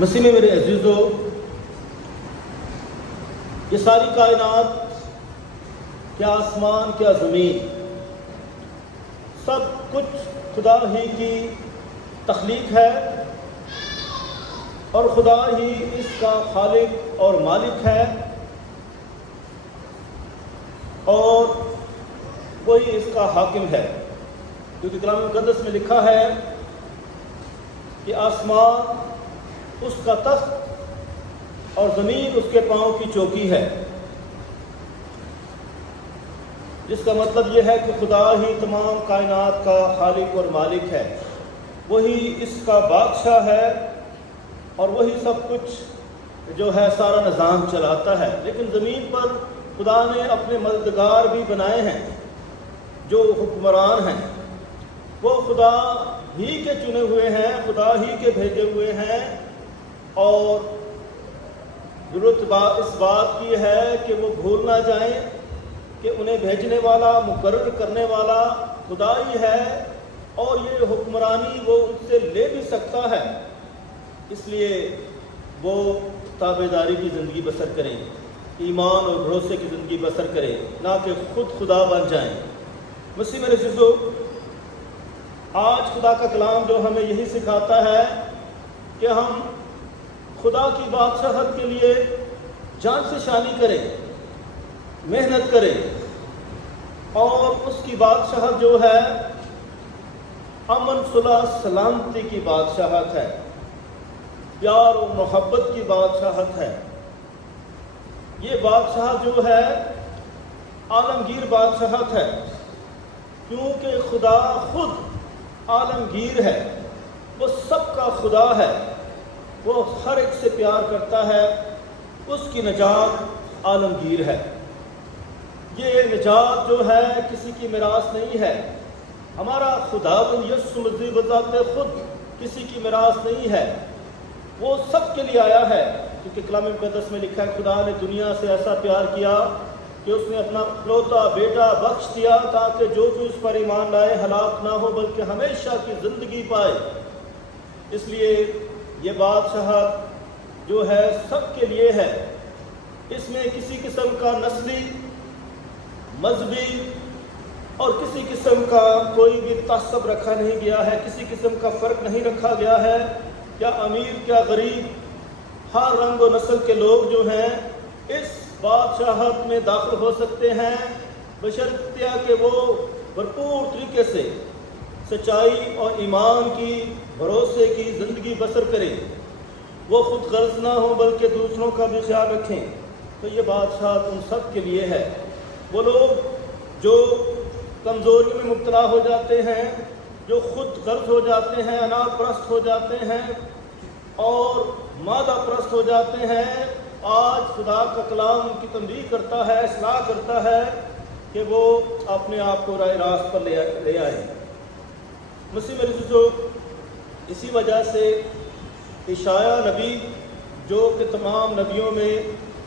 مسیح میں میرے عزیزو، یہ ساری کائنات، کیا آسمان کیا زمین، سب کچھ خدا ہی کی تخلیق ہے اور خدا ہی اس کا خالق اور مالک ہے، اور وہی اس کا حاکم ہے، کیونکہ کلام مقدس میں لکھا ہے کہ آسمان اس کا تخت اور زمین اس کے پاؤں کی چوکی ہے، جس کا مطلب یہ ہے کہ خدا ہی تمام کائنات کا خالق اور مالک ہے، وہی اس کا بادشاہ ہے اور وہی سب کچھ جو ہے سارا نظام چلاتا ہے۔ لیکن زمین پر خدا نے اپنے مددگار بھی بنائے ہیں جو حکمران ہیں، وہ خدا ہی کے چنے ہوئے ہیں، خدا ہی کے بھیجے ہوئے ہیں، اور ضرورت اس بات کی ہے کہ وہ بھول نہ جائیں کہ انہیں بھیجنے والا، مقرر کرنے والا خدا ہی ہے، اور یہ حکمرانی وہ ان سے لے بھی سکتا ہے، اس لیے وہ تابعداری کی زندگی بسر کریں، ایمان اور بھروسے کی زندگی بسر کریں، نہ کہ خود خدا بن جائیں۔ مسیح میرے عزیزو، آج خدا کا کلام جو ہمیں یہی سکھاتا ہے کہ ہم خدا کی بادشاہت کے لیے جان سے شانی کریں، محنت کریں، اور اس کی بادشاہت جو ہے امن، صلح، سلامتی کی بادشاہت ہے، پیار و محبت کی بادشاہت ہے۔ یہ بادشاہت جو ہے عالمگیر بادشاہت ہے، کیونکہ خدا خود عالمگیر ہے، وہ سب کا خدا ہے، وہ ہر ایک سے پیار کرتا ہے، اس کی نجات عالمگیر ہے۔ یہ نجات جو ہے کسی کی میراث نہیں ہے، ہمارا خداوند یسوع مسیح بذات خود کسی کی میراث نہیں ہے، وہ سب کے لیے آیا ہے، کیونکہ کلام مقدس میں لکھا ہے خدا نے دنیا سے ایسا پیار کیا کہ اس نے اپنا اکلوتا بیٹا بخش دیا تاکہ جو کوئی اس پر ایمان لائے ہلاک نہ ہو بلکہ ہمیشہ کی زندگی پائے۔ اس لیے یہ بادشاہت جو ہے سب کے لیے ہے، اس میں کسی قسم کا نسلی، مذہبی اور کسی قسم کا کوئی بھی تعصب رکھا نہیں گیا ہے، کسی قسم کا فرق نہیں رکھا گیا ہے، کیا امیر کیا غریب، ہر رنگ و نسل کے لوگ جو ہیں اس بادشاہت میں داخل ہو سکتے ہیں، بشرطیہ کہ وہ بھرپور طریقے سے سچائی اور ایمان کی، بھروسے کی زندگی بسر کریں، وہ خود غرض نہ ہو بلکہ دوسروں کا بھی خیال رکھیں۔ تو یہ بادشاہت ان سب کے لیے ہے۔ وہ لوگ جو کمزوری میں مبتلا ہو جاتے ہیں، جو خود غرض ہو جاتے ہیں، انا پرست ہو جاتے ہیں اور مادہ پرست ہو جاتے ہیں، آج خدا کا کلام ان کی تنبیہ کرتا ہے، اصلاح کرتا ہے کہ وہ اپنے آپ کو راہ راست پر لے آئیں۔ مسیح میرے عزیزو، اسی وجہ سے اشعیاء نبی جو کہ تمام نبیوں میں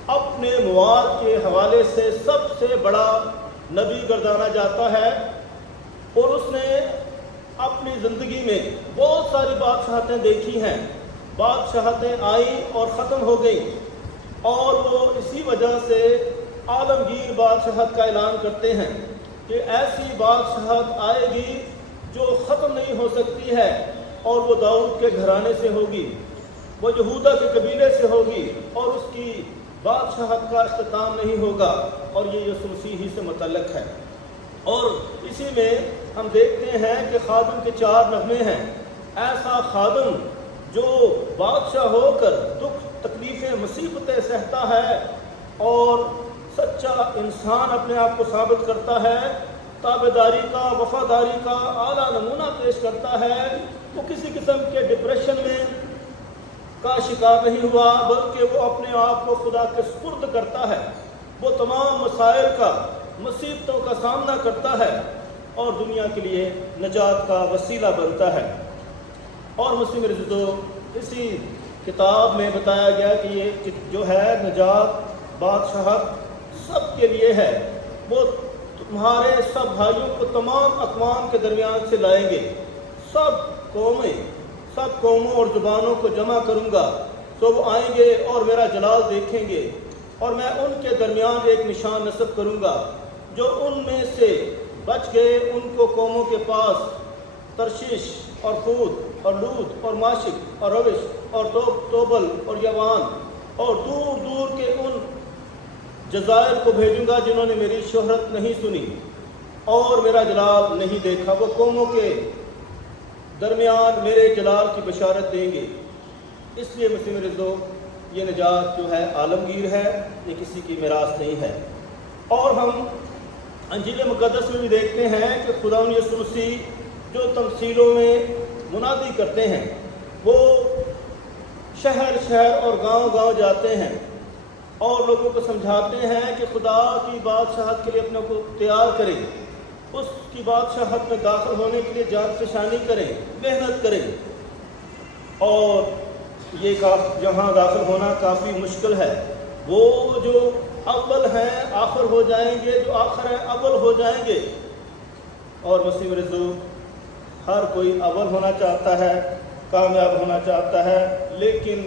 اپنے مواد کے حوالے سے سب سے بڑا نبی گردانا جاتا ہے، اور اس نے اپنی زندگی میں بہت ساری بادشاہتیں دیکھی ہیں، بادشاہتیں آئیں اور ختم ہو گئیں، اور وہ اسی وجہ سے عالمگیر بادشاہت کا اعلان کرتے ہیں کہ ایسی بادشاہت آئے گی جو ختم نہیں ہو سکتی ہے، اور وہ داؤد کے گھرانے سے ہوگی، وہ یہودا کے قبیلے سے ہوگی، اور اس کی بادشاہت کا اختتام نہیں ہوگا، اور یہ یسوع مسیح ہی سے متعلق ہے۔ اور اسی میں ہم دیکھتے ہیں کہ خادم کے 4 نغمے ہیں۔ ایسا خادم جو بادشاہ ہو کر دکھ تکلیفیں مصیبتیں سہتا ہے اور سچا انسان اپنے آپ کو ثابت کرتا ہے، تابعداری کا، وفاداری کا اعلیٰ نمونہ پیش کرتا ہے، وہ کسی قسم کے ڈپریشن میں کا شکار نہیں ہوا بلکہ وہ اپنے آپ کو خدا کے سپرد کرتا ہے، وہ تمام مسائل کا، مصیبتوں کا سامنا کرتا ہے اور دنیا کے لیے نجات کا وسیلہ بنتا ہے۔ اور مسیح میرے عزیزو، اسی کتاب میں بتایا گیا کہ یہ جو ہے نجات بادشاہت سب کے لیے ہے، وہ تمہارے سب بھائیوں کو تمام اقوام کے درمیان سے لائیں گے، سب قوموں اور زبانوں کو جمع کروں گا، تو وہ آئیں گے اور میرا جلال دیکھیں گے، اور میں ان کے درمیان ایک نشان نصب کروں گا، جو ان میں سے بچ گئے ان کو قوموں کے پاس ترشیش اور پوت اور لوط اور ماشک اور روش اور توبل اور یوان اور دور دور کے ان جزائر کو بھیجوں گا جنہوں نے میری شہرت نہیں سنی اور میرا جلال نہیں دیکھا۔ وہ قوموں کے درمیان میرے جلال کی بشارت دیں گے۔ اس لیے مسیح میرے دوست، یہ نجات جو ہے عالمگیر ہے، یہ کسی کی میراث نہیں ہے۔ اور ہم انجیل مقدس میں بھی دیکھتے ہیں کہ خداوند یسوع مسیح جو تمثیلوں میں منادی کرتے ہیں، وہ شہر شہر اور گاؤں گاؤں جاتے ہیں اور لوگوں کو سمجھاتے ہیں کہ خدا کی بادشاہت کے لیے اپنے کو تیار کریں، اس کی بادشاہت میں داخل ہونے کے لیے جان فشانی کریں، محنت کریں۔ اور یہ یہاں داخل ہونا کافی مشکل ہے۔ وہ جو اول ہیں آخر ہو جائیں گے، جو آخر ہیں اول ہو جائیں گے۔ اور مسیح رسول، ہر کوئی اول ہونا چاہتا ہے، کامیاب ہونا چاہتا ہے، لیکن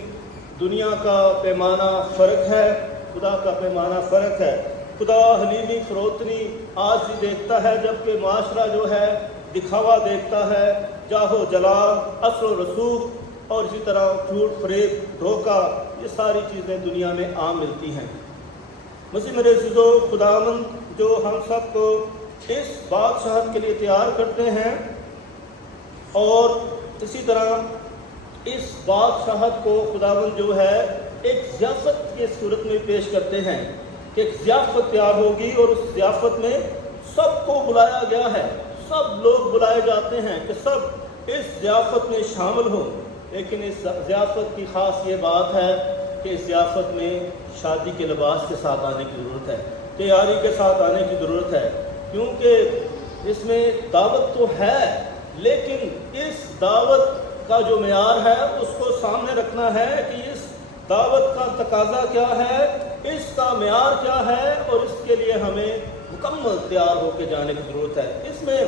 دنیا کا پیمانہ فرق ہے، خدا کا پیمانہ فرق ہے۔ خدا حلیمی فروتنی آج بھی دیکھتا ہے، جبکہ معاشرہ جو ہے دکھاوا دیکھتا ہے، جاہو جلال، اصل و رسوخ اور اسی طرح جھوٹ فریب دھوکہ، یہ ساری چیزیں دنیا میں عام ملتی ہیں۔ مسیح میرے عزیزو، خداوند جو ہم سب کو اس بادشاہت کے لیے تیار کرتے ہیں، اور اسی طرح اس بادشاہت کو خداوند جو ہے ایک ضیافت کی صورت میں پیش کرتے ہیں کہ ایک ضیافت تیار ہوگی، اور اس ضیافت میں سب کو بلایا گیا ہے، سب لوگ بلائے جاتے ہیں کہ سب اس ضیافت میں شامل ہوں۔ لیکن اس ضیافت کی خاص یہ بات ہے کہ اس ضیافت میں شادی کے لباس کے ساتھ آنے کی ضرورت ہے، تیاری کے ساتھ آنے کی ضرورت ہے، کیونکہ اس میں دعوت تو ہے، لیکن اس دعوت کا جو معیار ہے اس کو سامنے رکھنا ہے کہ اس دعوت کا تقاضا کیا ہے، اس کا معیار کیا ہے، اور اس کے لیے ہمیں مکمل تیار ہو کے جانے کی ضرورت ہے۔ اس میں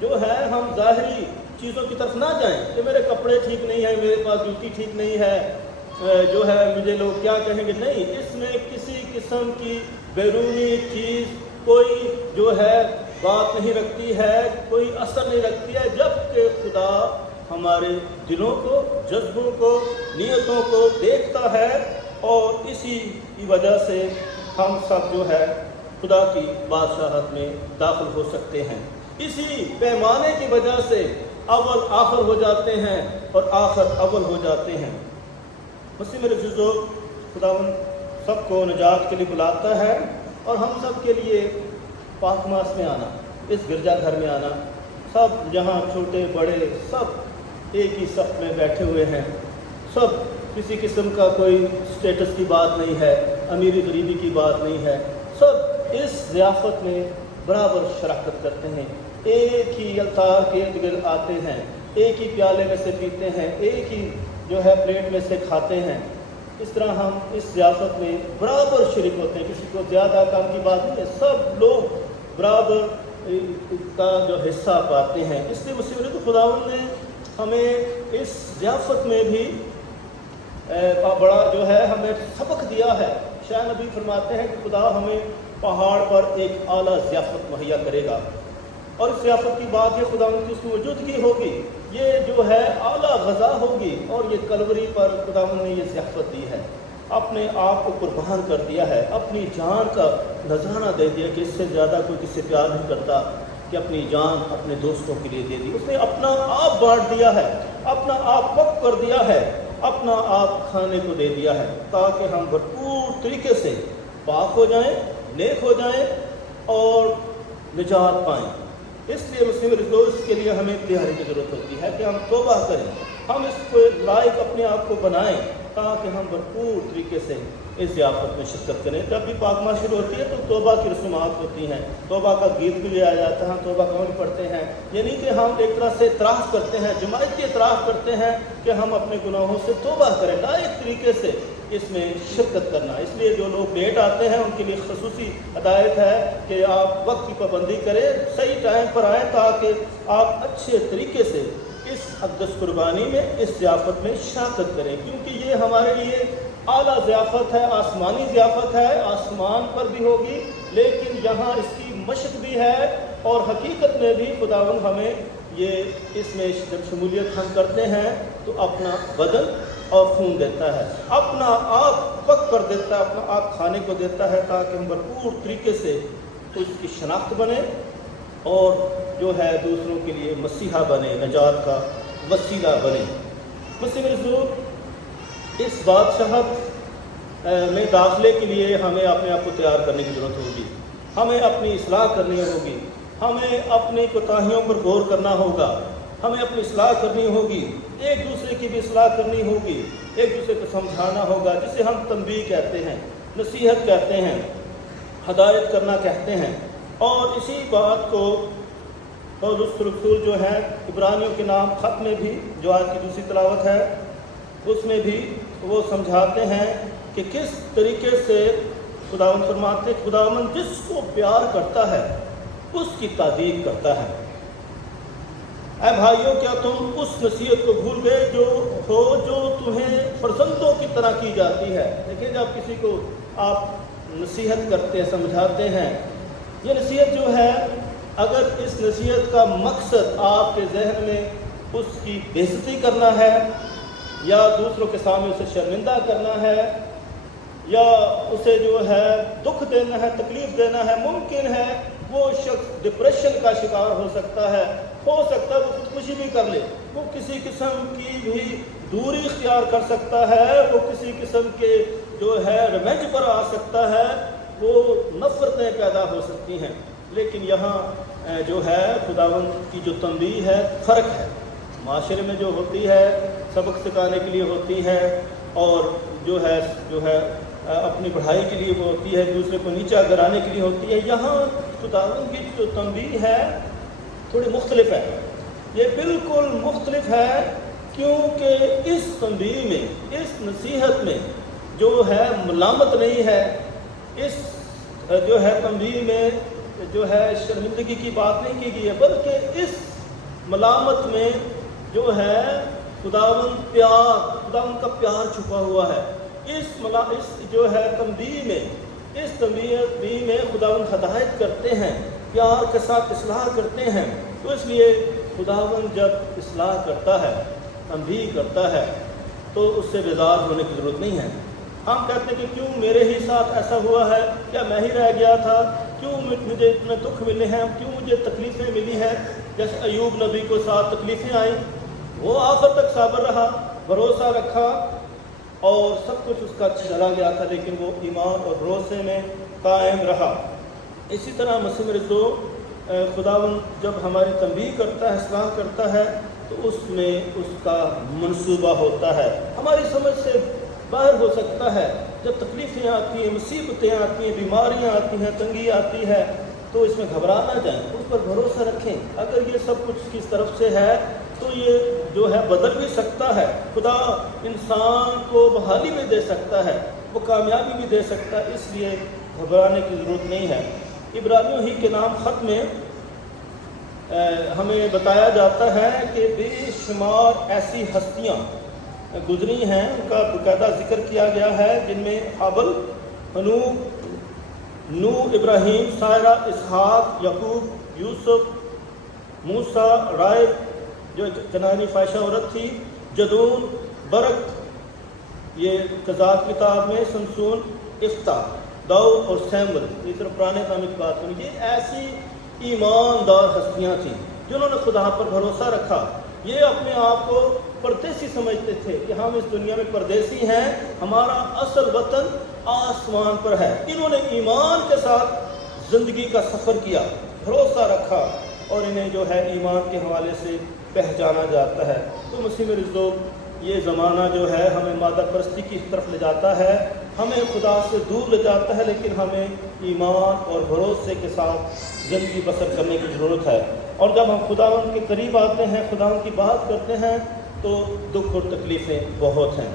جو ہے ہم ظاہری چیزوں کی طرف نہ جائیں کہ میرے کپڑے ٹھیک نہیں ہیں، میرے پاس جوتی ٹھیک نہیں ہے، جو ہے مجھے لوگ کیا کہیں گے۔ نہیں، اس میں کسی قسم کی بیرونی چیز کوئی جو ہے بات نہیں رکھتی ہے، کوئی اثر نہیں رکھتی ہے، جبکہ خدا ہمارے دلوں کو، جذبوں کو، نیتوں کو دیکھتا ہے، اور اسی کی وجہ سے ہم سب جو ہے خدا کی بادشاہت میں داخل ہو سکتے ہیں۔ اسی پیمانے کی وجہ سے اول آخر ہو جاتے ہیں اور آخر اول ہو جاتے ہیں۔ مسیح میرے عزیزو، خداوند سب کو نجات کے لیے بلاتا ہے، اور ہم سب کے لیے پاک ماس میں آنا، اس گرجا گھر میں آنا، سب جہاں چھوٹے بڑے سب ایک ہی صف میں بیٹھے ہوئے ہیں، سب کسی قسم کا کوئی سٹیٹس کی بات نہیں ہے، امیری غریبی کی بات نہیں ہے، سب اس ضیافت میں برابر شراکت کرتے ہیں، ایک ہی الطار کے ارد گرد آتے ہیں، ایک ہی پیالے میں سے پیتے ہیں، ایک ہی جو ہے پلیٹ میں سے کھاتے ہیں۔ اس طرح ہم اس ضیافت میں برابر شریک ہوتے ہیں، کسی کو زیادہ کام کی بات نہیں ہے، سب لوگ برابر کا جو حصہ پاتے ہیں۔ اس لیے مسیح خداوند نے ہمیں اس ضیافت میں بھی بڑا جو ہے ہمیں سبق دیا ہے۔ شاہ نبی فرماتے ہیں کہ خدا ہمیں پہاڑ پر ایک اعلیٰ ضیافت مہیا کرے گا، اور اس ضیافت کی بات یہ خداوند کی اس کی موجودگی ہوگی، یہ جو ہے اعلیٰ غذا ہوگی، اور یہ کلوری پر خداوند نے یہ ضیافت دی ہے، اپنے آپ کو قربان کر دیا ہے، اپنی جان کا نذرانہ دے دیا کہ اس سے زیادہ کوئی کس سے پیار نہیں کرتا کہ اپنی جان اپنے دوستوں کے لیے دے دی۔ اس نے اپنا آپ بانٹ دیا ہے، اپنا آپ وقف کر دیا ہے، اپنا آپ کھانے کو دے دیا ہے، تاکہ ہم بھرپور طریقے سے پاک ہو جائیں، نیک ہو جائیں اور نجات پائیں۔ اس لیے مسلم دوست کے لیے ہمیں تیاری کی ضرورت ہوتی ہے کہ ہم توبہ کریں، ہم اس کو لائق اپنے آپ کو بنائیں، تاکہ ہم بھرپور طریقے سے اس ضیافت میں شرکت کریں۔ جب بھی پاک ماہ شروع ہوتی ہے تو توبہ کی رسومات ہوتی ہیں، توبہ کا گیت بھی لے آیا جاتا ہے، توبہ کون پڑھتے ہیں، یعنی کہ ہم ایک طرح سے اعتراف کرتے ہیں، جماعتی اعتراف کرتے ہیں کہ ہم اپنے گناہوں سے توبہ کریں، لائق طریقے سے اس میں شرکت کرنا۔ اس لیے جو لوگ لیٹ آتے ہیں ان کے لیے خصوصی ہدایت ہے کہ آپ وقت کی پابندی کریں، صحیح ٹائم پر آئیں، تاکہ آپ اچھے طریقے سے اس اقدس قربانی میں، اس ضیافت میں شرکت کریں، کیونکہ یہ ہمارے لیے اعلیٰ ضیافت ہے، آسمانی ضیافت ہے، آسمان پر بھی ہوگی، لیکن یہاں اس کی مشق بھی ہے، اور حقیقت میں بھی خداوند ہمیں یہ اس میں جب شمولیت ہم کرتے ہیں تو اپنا بدن اور خون دیتا ہے، اپنا آپ وقت کر دیتا ہے، اپنا آپ کھانے کو دیتا ہے، تاکہ ہم بھرپور طریقے سے اس کی شناخت بنے اور جو ہے دوسروں کے لیے مسیحا بنے، نجات کا وسیلہ بنے۔ مسیح حضور، اس بادشاہت میں داخلے کے لیے ہمیں اپنے آپ کو تیار کرنے کی ضرورت ہوگی، ہمیں اپنی اصلاح کرنی ہوگی، ہمیں اپنی کوتاہیوں پر غور کرنا ہوگا، ہمیں اپنی اصلاح کرنی ہوگی، ایک دوسرے کی بھی اصلاح کرنی ہوگی، ایک دوسرے کو سمجھانا ہوگا، جسے ہم تنبیہ کہتے ہیں، نصیحت کہتے ہیں، ہدایت کرنا کہتے ہیں۔ اور اسی بات کو پولس رسول جو ہے عبرانیوں کے نام خط میں بھی، جو آج کی دوسری تلاوت ہے، اس میں بھی وہ سمجھاتے ہیں کہ کس طریقے سے خداوند فرماتے ہیں، خداوند جس کو پیار کرتا ہے اس کی تعظیم کرتا ہے۔ اے بھائیوں، کیا تم اس نصیحت کو بھول گئے جو تمہیں فرزندوں کی طرح کی جاتی ہے؟ دیکھیں، جب کسی کو آپ نصیحت کرتے ہیں، سمجھاتے ہیں، یہ نصیحت جو ہے، اگر اس نصیحت کا مقصد آپ کے ذہن میں اس کی بے عزتی کرنا ہے، یا دوسروں کے سامنے اسے شرمندہ کرنا ہے، یا اسے جو ہے دکھ دینا ہے، تکلیف دینا ہے، ممکن ہے وہ شخص ڈپریشن کا شکار ہو سکتا ہے وہ خودکشی بھی کر لے، وہ کسی قسم کی بھی دوری اختیار کر سکتا ہے، وہ کسی قسم کے جو ہے ریونج پر آ سکتا ہے، وہ نفرتیں پیدا ہو سکتی ہیں۔ لیکن یہاں جو ہے خداوند کی جو تنبیہ ہے، فرق ہے، معاشرے میں جو ہوتی ہے سبق سکھانے کے لیے ہوتی ہے، اور جو ہے اپنی پڑھائی کے لیے وہ ہوتی ہے، دوسرے کو نیچا گرانے کے لیے ہوتی ہے۔ یہاں خداوند کی جو تنبیہ ہے تھوڑی مختلف ہے، یہ بالکل مختلف ہے، کیونکہ اس تنبیہ میں، اس نصیحت میں جو ہے ملامت نہیں ہے، اس جو ہے تنبیہ میں جو ہے شرمندگی کی بات نہیں کی گئی ہے، بلکہ اس ملامت میں جو ہے خداوند کا پیار چھپا ہوا ہے۔ اس جو ہے تنبیہ میں خداوند ہدایت کرتے ہیں، پیار کے ساتھ اصلاح کرتے ہیں۔ تو اس لیے خداوند جب اصلاح کرتا ہے، تنبیہ کرتا ہے، تو اس سے بیزار ہونے کی ضرورت نہیں ہے۔ ہم کہتے ہیں کہ کیوں میرے ہی ساتھ ایسا ہوا ہے، کیا میں ہی رہ گیا تھا، کیوں مجھے اتنے دکھ ملے ہیں، کیوں مجھے تکلیفیں ملی ہیں؟ جیسے ایوب نبی کو ساتھ تکلیفیں آئیں، وہ آخر تک صابر رہا، بھروسہ رکھا، اور سب کچھ اس کا چلا گیا تھا، لیکن وہ ایمان اور بھروسے میں قائم رہا۔ اسی طرح مسیح رسول خداوند جب ہماری تنبیہ کرتا ہے، اصلاح کرتا ہے، تو اس میں اس کا منصوبہ ہوتا ہے، ہماری سمجھ سے باہر ہو سکتا ہے۔ جب تکلیفیں آتی ہیں، مصیبتیں آتی ہیں، بیماریاں آتی ہیں، تنگی آتی ہے، تو اس میں گھبرا نہ جائیں، اس پر بھروسہ رکھیں۔ اگر یہ سب کچھ کس طرف سے ہے تو یہ جو ہے بدل بھی سکتا ہے، خدا انسان کو بحالی بھی دے سکتا ہے، وہ کامیابی بھی دے سکتا ہے، اس لیے گھبرانے کی ضرورت نہیں ہے۔ عبرانیوں ہی کے نام خط میں ہمیں بتایا جاتا ہے کہ بے شمار ایسی ہستیاں گزری ہیں، ان کا باقاعدہ ذکر کیا گیا ہے، جن میں حابل، نوح، ابراہیم، سارہ، اسحاق، یعقوب، یوسف، موسیٰ، رائب جو کنعانی فاحشہ عورت تھی، جدون، برق، یہ قضات کتاب میں، سمسون، افتح، داؤد اور سیمول، یہ صرف پرانے نام کی بات کریں، یہ ایسی ایماندار ہستیاں تھیں جنہوں نے خدا پر بھروسہ رکھا۔ یہ اپنے آپ کو پردیسی سمجھتے تھے کہ ہم اس دنیا میں پردیسی ہیں، ہمارا اصل وطن آسمان پر ہے۔ انہوں نے ایمان کے ساتھ زندگی کا سفر کیا، بھروسہ رکھا، اور انہیں جو ہے ایمان کے حوالے سے پہچانا جاتا ہے۔ تو مسیح رسول، یہ زمانہ جو ہے ہمیں مادہ پرستی کی طرف لے جاتا ہے، ہمیں خدا سے دور لے جاتا ہے، لیکن ہمیں ایمان اور بھروسے کے ساتھ زندگی بسر کرنے کی ضرورت ہے۔ اور جب ہم خداوند کے قریب آتے ہیں، خداوند کی بات کرتے ہیں، تو دکھ اور تکلیفیں بہت ہیں۔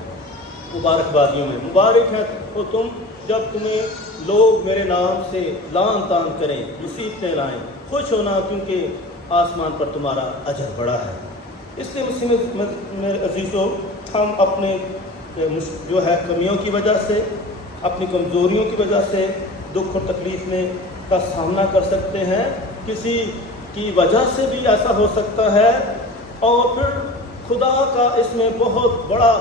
مبارکبادیوں میں مبارک ہے تو تم جب تمہیں لوگ میرے نام سے لان تان کریں، مصیبتیں لائیں، خوش ہونا، کیونکہ آسمان پر تمہارا اجر بڑا ہے۔ اس لیے مسلم میں عزیزوں، ہم اپنے جو ہے کمیوں کی وجہ سے، اپنی کمزوریوں کی وجہ سے دکھ اور تکلیف میں کا سامنا کر سکتے ہیں۔ کسی کی وجہ سے بھی ایسا ہو سکتا ہے، اور پھر خدا کا اس میں بہت بڑا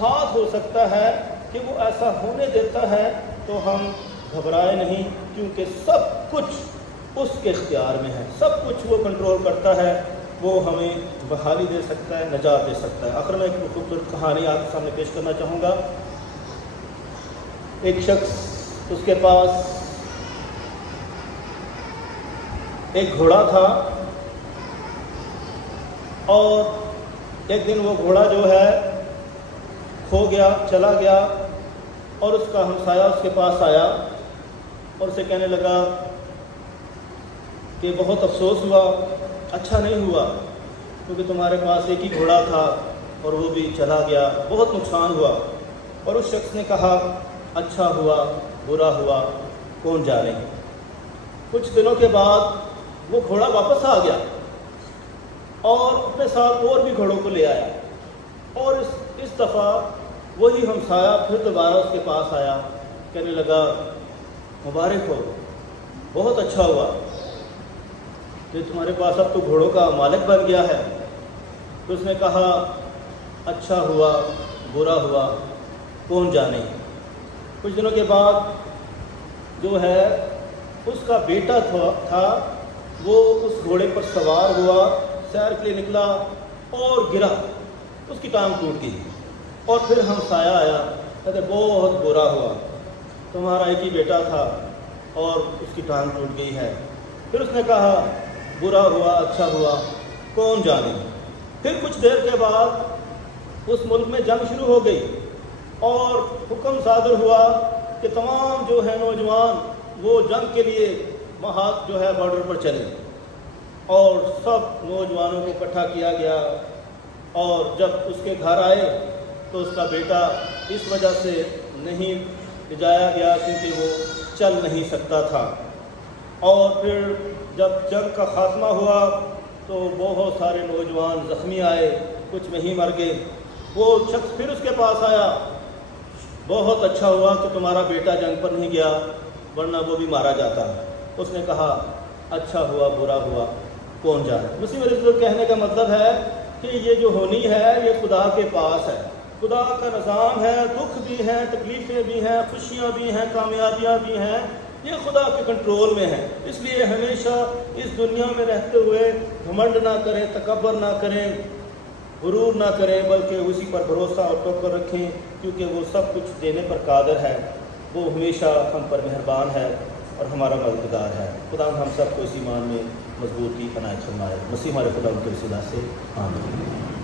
ہاتھ ہو سکتا ہے کہ وہ ایسا ہونے دیتا ہے۔ تو ہم گھبرائے نہیں، کیونکہ سب کچھ اس کے اختیار میں ہے، سب کچھ وہ کنٹرول کرتا ہے، وہ ہمیں بحالی دے سکتا ہے، نجات دے سکتا ہے۔ آخر میں ایک خوبصورت کہانی آپ کے سامنے پیش کرنا چاہوں گا۔ ایک شخص، اس کے پاس ایک گھوڑا تھا، اور ایک دن وہ گھوڑا جو ہے کھو گیا، چلا گیا، اور اس کا ہمسایہ اس کے پاس آیا اور اسے کہنے لگا کہ بہت افسوس ہوا، اچھا نہیں ہوا، کیونکہ تمہارے پاس ایک ہی گھوڑا تھا اور وہ بھی چلا گیا، بہت نقصان ہوا۔ اور اس شخص نے کہا، اچھا ہوا برا ہوا کون جانے۔ کچھ دنوں کے بعد وہ گھوڑا واپس آ گیا اور اپنے ساتھ اور بھی گھوڑوں کو لے آیا، اور اس دفعہ وہی ہمسایہ پھر دوبارہ اس کے پاس آیا، کہنے لگا، مبارک ہو، بہت اچھا ہوا کہ تمہارے پاس اب تو گھوڑوں کا مالک بن گیا ہے۔ تو اس نے کہا، اچھا ہوا برا ہوا کون جانے۔ کچھ دنوں کے بعد جو ہے اس کا بیٹا تھا، وہ اس گھوڑے پر سوار ہوا، سیر کے لیے نکلا اور گرا، اس کی ٹانگ ٹوٹ گئی۔ اور پھر ہمسایہ آیا، کہتے بہت برا ہوا، تمہارا ایک ہی بیٹا تھا اور اس کی ٹانگ ٹوٹ گئی ہے۔ پھر اس نے کہا، برا ہوا اچھا ہوا کون جانے۔ پھر کچھ دیر کے بعد اس ملک میں جنگ شروع ہو گئی، اور حکم صادر ہوا کہ تمام جو ہے نوجوان وہ جنگ کے لیے وہاں جو ہے بارڈر پر چلے، اور سب نوجوانوں کو اکٹھا کیا گیا۔ اور جب اس کے گھر آئے تو اس کا بیٹا اس وجہ سے نہیں بھیجایا گیا کیونکہ وہ چل نہیں سکتا تھا۔ اور پھر جب جنگ کا خاتمہ ہوا تو بہت سارے نوجوان زخمی آئے، کچھ وہیں مر گئے۔ وہ شخص پھر اس کے پاس آیا، بہت اچھا ہوا کہ تمہارا بیٹا جنگ پر نہیں گیا، ورنہ وہ بھی مارا جاتا۔ اس نے کہا، اچھا ہوا برا ہوا کون جانے۔ مسیح علیہ کہنے کا مطلب ہے کہ یہ جو ہونی ہے یہ خدا کے پاس ہے، خدا کا نظام ہے، دکھ بھی ہیں، تکلیفیں بھی ہیں، خوشیاں بھی ہیں، کامیابیاں بھی ہیں، یہ خدا کے کنٹرول میں ہے۔ اس لیے ہمیشہ اس دنیا میں رہتے ہوئے گھمنڈ نہ کریں، تکبر نہ کریں، غرور نہ کریں، بلکہ اسی پر بھروسہ اور توکل رکھیں، کیونکہ وہ سب کچھ دینے پر قادر ہے، وہ ہمیشہ ہم پر مہربان ہے اور ہمارا مددگار ہے۔ خدا ہم سب کو اس ایمان میں مضبوطی عنایت فرمائے۔ مسیح ہمارے خدا ان کے وسیلہ سے آمین۔